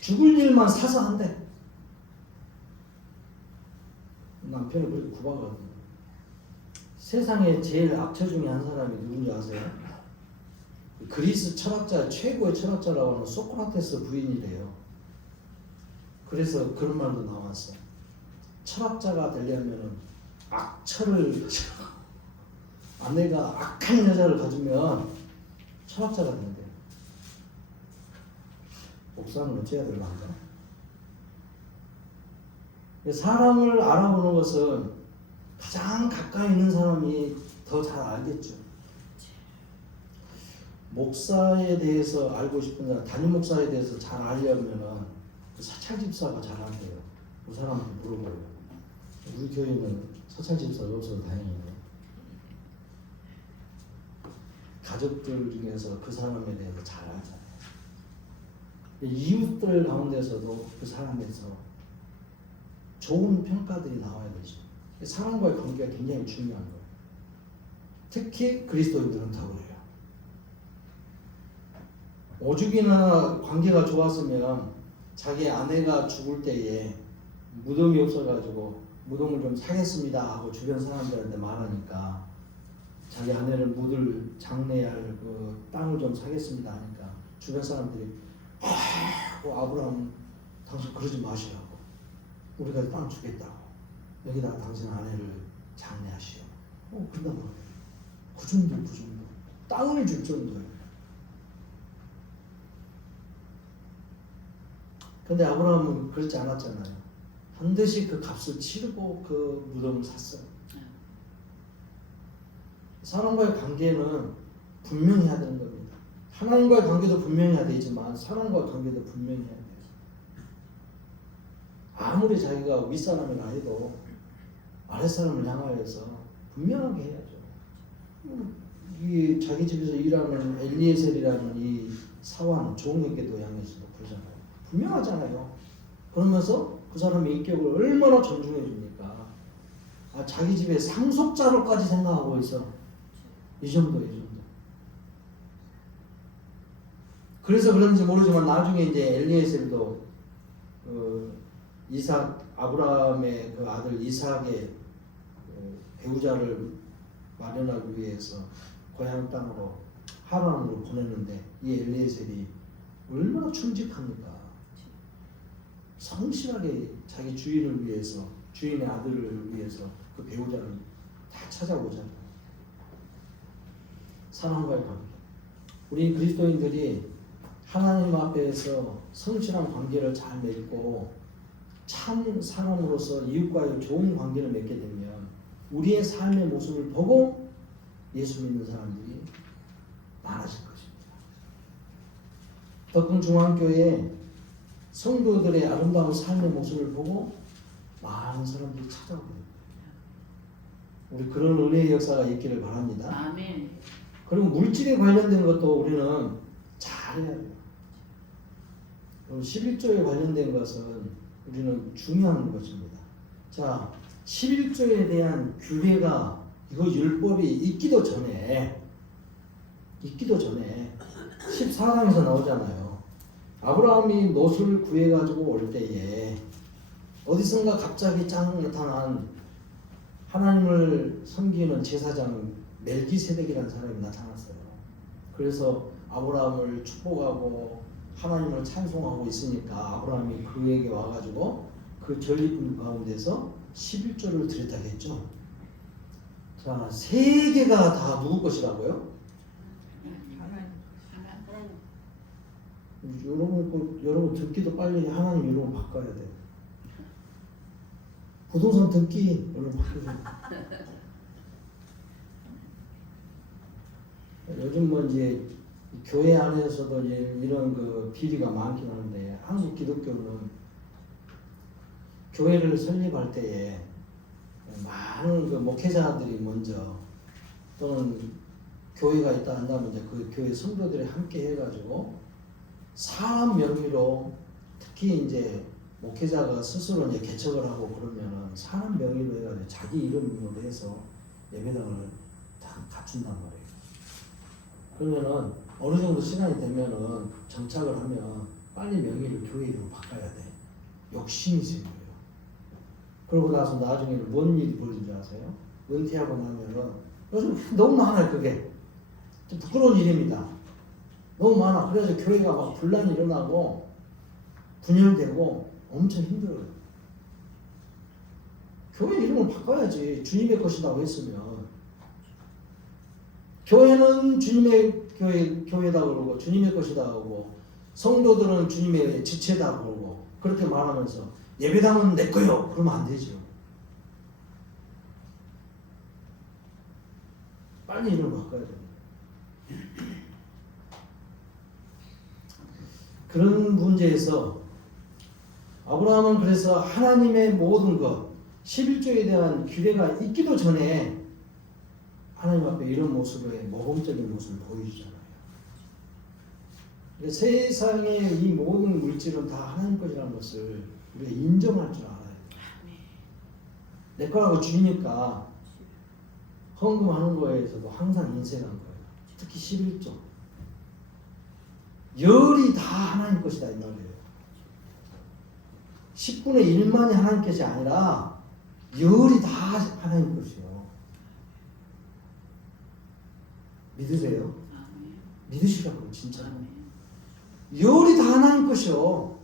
죽을 일만 사서 한대. 남편이 그렇게 구박하거든요. 세상에 제일 악처 중에 한 사람이 누군지 아세요? 그리스 철학자 최고의 철학자라고 하는 소크라테스 부인이래요. 그래서 그런 말도 나왔어. 철학자가 되려면은 악처를 아내가 악한 여자를 가지면 철학자가 된대. 목사는 어찌해야 될란가? 사람을 알아보는 것은 가장 가까이 있는 사람이 더 잘 알겠죠. 목사에 대해서 알고 싶은 사람, 담임 목사에 대해서 잘 알려면은 그 사찰 집사가 잘한대요. 그 사람한테 물어봐요. 우리 교회는 사찰 집사가 없어서 다행이네. 가족들 중에서 그 사람에 대해서 잘 알잖아요. 이웃들 가운데서도 그 사람에서 좋은 평가들이 나와야 되죠. 사람과의 관계가 굉장히 중요한 거예요. 특히 그리스도인들은 더 그래요. 오죽이나 관계가 좋았으면 자기 아내가 죽을 때에 무덤이 없어가지고 무덤을 좀 사겠습니다 하고 주변 사람들한테 말하니까 자기 아내를 묻을 장례할 그 땅을 좀 사겠습니다 하니까 주변 사람들이 아브라함 당신 그러지 마시라고. 우리가 땅 주겠다고. 여기다가 당신 아내를 장례하시오. 그런다고 그 정도 땅을 줄 정도예요. 근데 아브라함은 그렇지 않았잖아요. 반드시 그 값을 치르고 그 무덤을 샀어요. 사람과의 관계는 분명히 해야 되는 겁니다. 하나님과의 관계도 분명히 해야 되지만 사람과의 관계도 분명히 해야 돼요. 아무리 자기가 윗사람이라 해도 아랫사람을 향하여서 분명하게 해야죠. 이 자기 집에서 일하는 엘리에셀이라는 이 사원 종에게도 향해서도 그러잖아요. 분명하잖아요. 그러면서 그 사람의 인격을 얼마나 존중해 줍니까? 자기 집에 상속자로까지 생각하고 있어. 이 정도. 그래서 그런지 모르지만 나중에 이제 엘리에셀도 이삭 아브라함의 그 아들 이삭의 배우자를 마련하기 위해서 고향 땅으로 하란으로 보냈는데 이 엘리에셀이 얼마나 충직합니까? 성실하게 자기 주인을 위해서, 주인의 아들을 위해서 그 배우자를 다 찾아오잖아요. 사람과의 관계. 우리 그리스도인들이 하나님 앞에서 성실한 관계를 잘 맺고 참 사람으로서 이웃과의 좋은 관계를 맺게 되면 우리의 삶의 모습을 보고 예수 믿는 사람들이 많아질 것입니다. 덕궁중앙교회 성도들의 아름다운 삶의 모습을 보고 많은 사람들이 찾아오게 됩니다. 우리 그런 은혜의 역사가 있기를 바랍니다. 아멘. 그리고 물질에 관련된 것도 우리는 잘해야 돼요. 그리고 11조에 관련된 것은 우리는 중요한 것입니다. 자, 11조에 대한 규례가 이거 율법이 있기도 전에 14장에서 나오잖아요. 아브라함이 롯을 구해가지고 올 때에 어디선가 갑자기 짱 나타난 하나님을 섬기는 제사장 멜기세덱이라는 사람이 나타났어요. 그래서 아브라함을 축복하고 하나님을 찬송하고 있으니까 아브라함이 그에게 와가지고 그 전리품 가운데서 11조를 드렸다고 했죠. 자, 세 개가 다 누구 것이라고요? 여러분 듣기도 빨리 하나님 이름 바꿔야 돼. 부동산 듣기 얼른 바꾸세요. 요즘 뭐 이제 교회 안에서도 이제 이런 그 비리가 많긴 한데 한국 기독교는 교회를 설립할 때에 많은 그 목회자들이 먼저 또는 교회가 있다 한다면 이제 그 교회 성도들이 함께 해가지고 사람 명의로 특히 이제 목회자가 스스로 이제 개척을 하고 그러면은 사람 명의로 해가지고 자기 이름으로 해서 예배당을 다 갖춘단 말이에요. 그러면은 어느 정도 시간이 되면은 정착을 하면 빨리 명의를 교회 이름으로 바꿔야 돼. 욕심이 생겨요. 그러고 나서 나중에는 뭔 일이 벌어진 줄 아세요? 은퇴하고 나면은 요즘 너무 많아요. 그게 좀 부끄러운 일입니다. 너무 많아. 그래서 교회가 막 분란이 일어나고 분열되고 엄청 힘들어요. 교회 이름을 바꿔야지. 주님의 것이라고 했으면. 교회는 주님의 교회다 그러고 주님의 것이다 그러고 성도들은 주님의 지체다 그러고 그렇게 말하면서 예배당은 내 거요. 그러면 안 되죠. 빨리 이름을 바꿔야 됩니다. 그런 문제에서 아브라함은 그래서 하나님의 모든 것 11조에 대한 규례가 있기도 전에 하나님 앞에 이런 모습의 모범적인 모습을 보여주잖아요. 세상의 이 모든 물질은 다 하나님 것이라는 것을 우리가 인정할 줄 알아요. 내 거라고 주니까 헌금하는 거에서도 항상 인색한 거예요. 특히 11조. 열이 다 하나님 것이다 이 말이에요. 10분의 1만이 하나님 것이 아니라 열이 다 하나님 것이요. 믿으세요? 믿으시라고 진짜. 열이 다 하나님 것이요.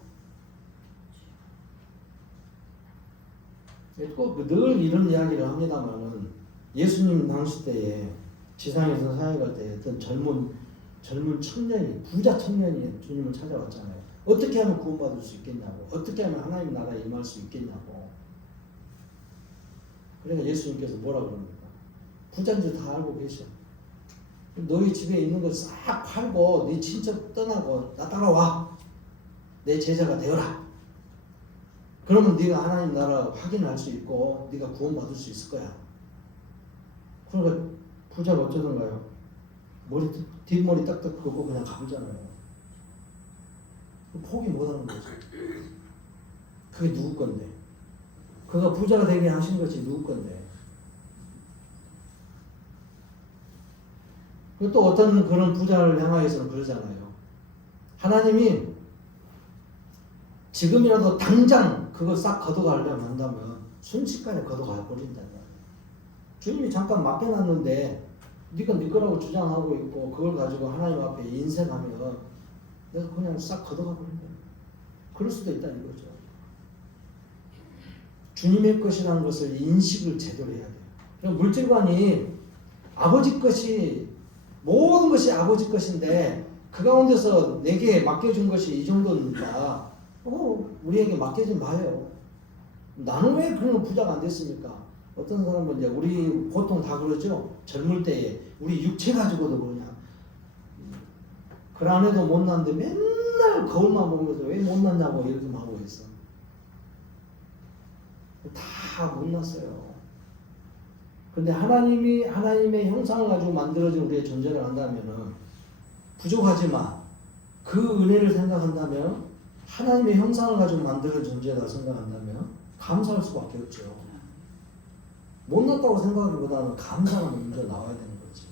꼭 늘 이런 이야기를 합니다만은 예수님 당시 때에 지상에서 사역할 때 어떤 젊은 청년이 부자 청년이 주님을 찾아왔잖아요. 어떻게 하면 구원받을 수 있겠냐고, 어떻게 하면 하나님 나라에 임할 수 있겠냐고. 그러니까 예수님께서 뭐라 그럽니까? 부자인지 다 알고 계셔. 너희 집에 있는 거 싹 팔고 네 친척 떠나고 나 따라와. 내 제자가 되어라. 그러면 네가 하나님 나라 확인할 수 있고 네가 구원받을 수 있을 거야. 그러니까 부자가 어쩌던가요? 뒷머리 딱딱 긋고 그냥 가보잖아요. 포기 못하는 거지. 그게 누구 건데? 그가 부자가 되게 하신 것이 누구 건데? 또 어떤 그런 부자를 향하여서는 그러잖아요. 하나님이 지금이라도 당장 그거 싹 걷어가려고 한다면 순식간에 걷어가 버린다. 주님이 잠깐 맡겨놨는데 네가 네 거라고 주장하고 있고 그걸 가지고 하나님 앞에 인생하면 내가 그냥 싹 걷어가 버린다. 그럴 수도 있다 이거죠. 주님의 것이라는 것을 인식을 제대로 해야 돼요. 물질관이 아버지 것이 모든 것이 아버지 것인데 그 가운데서 내게 맡겨준 것이 이 정도니까 우리에게 맡기지 마요. 나는 왜 그런 부자가 안 됐습니까? 어떤 사람은 이제 우리 보통 다 그러죠. 젊을 때에 우리 육체 가지고도 그러냐. 그 안에도 못났는데 맨날 거울만 보면서 왜 못났냐고 이렇게 하고 있어. 다 못났어요. 근데 하나님이 하나님의 형상을 가지고 만들어진 우리의 존재를 한다면은 부족하지만 그 은혜를 생각한다면 하나님의 형상을 가지고 만들어진 존재다 생각한다면 감사할 수밖에 없죠. 못났다고 생각하기보다는 감사가 먼저 나와야 되는 거지.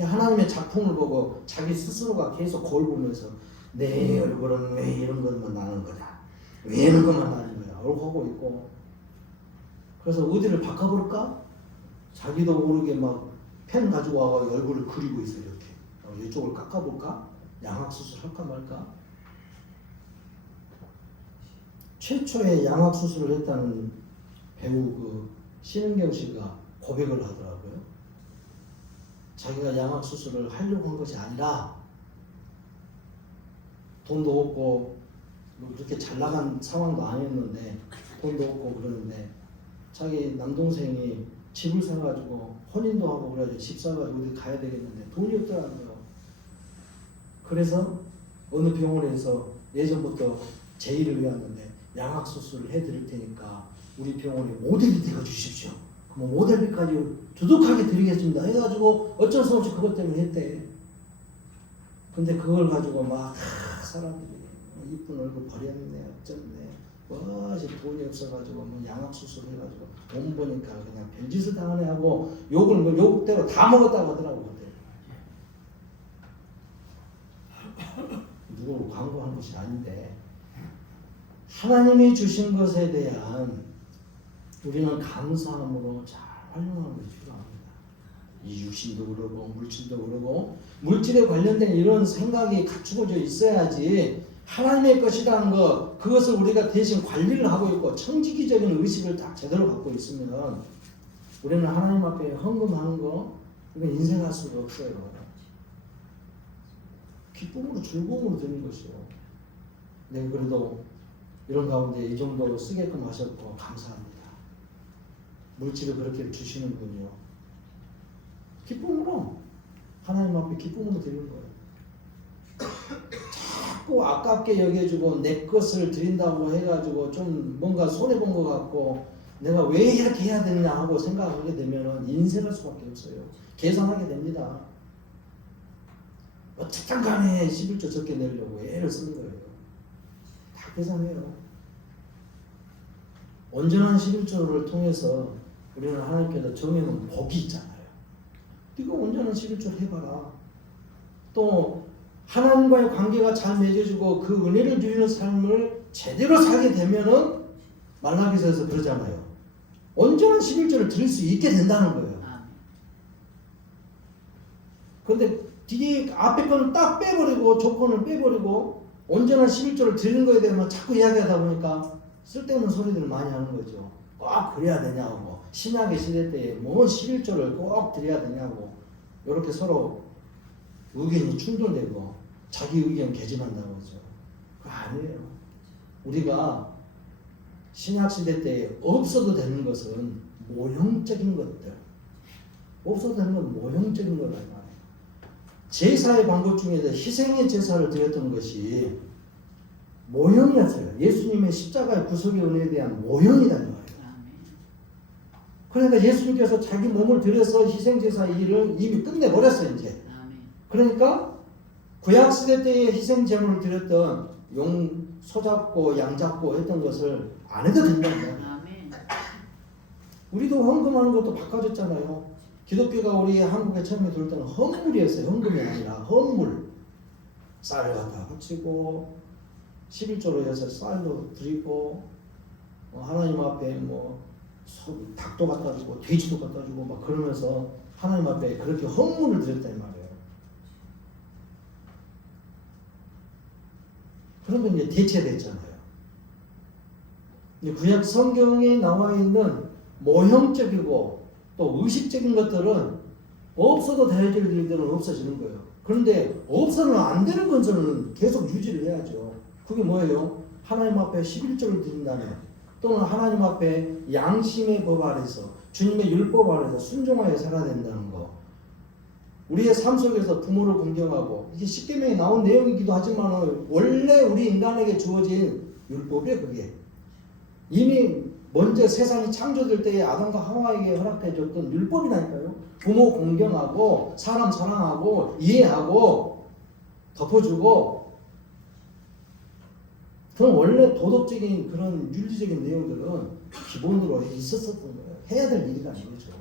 하나님의 작품을 보고 자기 스스로가 계속 거울 보면서 내 얼굴은 왜 이런 것만 나는 거다. 왜 이런 것만 나는 거야. 얼굴 하고 있고. 그래서 어디를 바꿔볼까? 자기도 모르게 막 펜 가지고 와서 얼굴을 그리고 있어 이렇게. 이쪽을 깎아볼까? 양악수술 할까 말까? 최초의 양악수술을 했다는 배우 그 신은경 씨가 고백을 하더라고요. 자기가 양악수술을 하려고 한 것이 아니라 돈도 없고 뭐 그렇게 잘 나간 상황도 아니었는데 돈도 없고 그러는데 자기 남동생이 집을 사가지고 혼인도 하고 그래가지고 집 사가지고 어디 가야 되겠는데 돈이 없더라고요. 그래서 어느 병원에서 예전부터 제의를 해왔는데 양악수술을 해드릴 테니까 우리 병원에 모델이 되어 주십시오. 뭐 모델비까지 두둑하게 드리겠습니다 해가지고 어쩔 수 없이 그것 때문에 했대. 근데 그걸 가지고 막 사람들이 이쁜 얼굴 버렸네 어쩌네 뭐 돈이 없어가지고 뭐 양압수술 해가지고 돈 보니까 그냥 별짓을 당하네 하고 욕을 뭐 욕대로 다 먹었다고 하더라고. 누구 광고한 것이 아닌데 하나님이 주신 것에 대한 우리는 감사함으로 잘 활용하는 것이 필요합니다. 이 육신도 그러고 물질도 그러고 물질에 관련된 이런 생각이 갖추어져 있어야지 하나님의 것이라는 것 그것을 우리가 대신 관리를 하고 있고 청지기적인 의식을 딱 제대로 갖고 있으면 우리는 하나님 앞에 헌금하는 거 이건 인생할 수가 없어요. 기쁨으로 즐거움으로 드는 것이요. 네, 그래도 이런 가운데 이 정도 쓰게끔 하셨고 감사합니다. 물질을 그렇게 주시는군요. 기쁨으로 하나님 앞에 기쁨으로 드리는 거예요. 자꾸 아깝게 여겨주고 내 것을 드린다고 해가지고 좀 뭔가 손해본 것 같고 내가 왜 이렇게 해야 되느냐 하고 생각하게 되면 인생할 수밖에 없어요. 계산하게 됩니다. 어쨌든 간에 11조 적게 내려고 애를 쓰는 거예요. 다 계산해요. 온전한 11조를 통해서 우리는 하나님께서 정해놓은 복이 있잖아요. 네가 온전한 11조를 해봐라. 또 하나님과의 관계가 잘 맺어지고 그 은혜를 누리는 삶을 제대로 살게 되면은 말라기서에서 그러잖아요. 온전한 11조를 드릴 수 있게 된다는 거예요. 그런데 뒤에 앞에 거는 딱 빼버리고 조건을 빼버리고 온전한 11조를 드리는 거에 대해서 자꾸 이야기하다 보니까 쓸데없는 소리들을 많이 하는 거죠. 꼭 그래야 되냐고 신약의 시대 때에 뭐 11조를 꼭 드려야 되냐고 이렇게 서로 의견이 충돌되고 자기 의견 개진한다고 하죠. 그거 아니에요. 우리가 신약 시대 때에 없어도 되는 것은 모형적인 것들 없어도 되는 건 모형적인 거라고 해요. 제사의 방법 중에서 희생의 제사를 드렸던 것이 모형이었어요. 예수님의 십자가의 구속의 은혜에 대한 모형이다 이 말이에요. 그러니까 예수님께서 자기 몸을 들여서 희생제사 일을 이미 끝내버렸어요. 이제. 그러니까 구약시대 때의 희생제물을 드렸던 용 소잡고 양 잡고 했던 것을 안 해도 된다는 거예요. 우리도 헌금하는 것도 바꿔줬잖아요. 기독교가 우리 한국에 처음에 들어올 때는 헌물이었어요. 헌금이 아니라 헌물. 쌀 갖다 바치고 11조로 해서 쌀도 드리고 하나님 앞에 뭐 닭도 갖다 주고 돼지도 갖다 주고 막 그러면서 하나님 앞에 그렇게 헌물을 드렸단 말이에요. 그런 건 이제 대체됐잖아요. 구약 성경에 나와 있는 모형적이고 또 의식적인 것들은 없어도 될 일들은 없어지는 거예요. 그런데 없어는 안 되는 것들은 계속 유지를 해야죠. 그게 뭐예요? 하나님 앞에 11조를 드린다면 또는 하나님 앞에 양심의 법 아래서 주님의 율법 아래서 순종하여 살아야 된다는 거. 우리의 삶 속에서 부모를 공경하고 이게 십계명에 나온 내용이기도 하지만 원래 우리 인간에게 주어진 율법이에요. 그게 이미 먼저 세상이 창조될 때에 아담과 하와에게 허락해 줬던 율법이라니까요. 부모 공경하고 사람 사랑하고 이해하고 덮어주고 그런 원래 도덕적인 그런 윤리적인 내용들은 기본으로 있었던 거예요. 해야 될 일이 아니죠.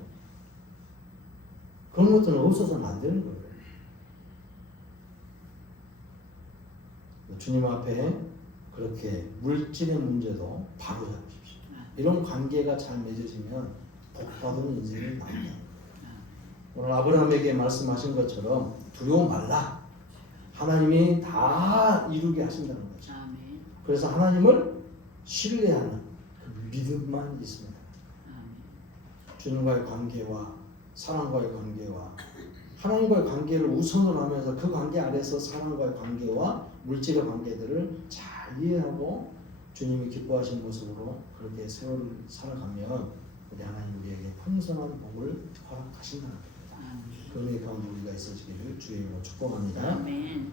그런 것들은 없어서는 안 되는 거예요. 주님 앞에 그렇게 물질의 문제도 바로 잡으십시오. 이런 관계가 잘 맺어지면 복받은 인생이 나옵니다. 오늘 아브라함에게 말씀하신 것처럼 두려워 말라. 하나님이 다 이루게 하신다는 거죠. 그래서 하나님을 신뢰하는 그 믿음만 있습니다. 주님과의 관계와 사랑과의 관계와 하나님과의 관계를 우선으로 하면서 그 관계 아래서 사랑과의 관계와 물질의 관계들을 잘 이해하고 주님이 기뻐하신 모습으로 그렇게 세월을 살아가면 우리 하나님 우리에게 풍성한 복을 허락하신다는 겁니다. 그 은혜 가운데 우리가 있어지기를 주의 이름으로 축복합니다. 아멘.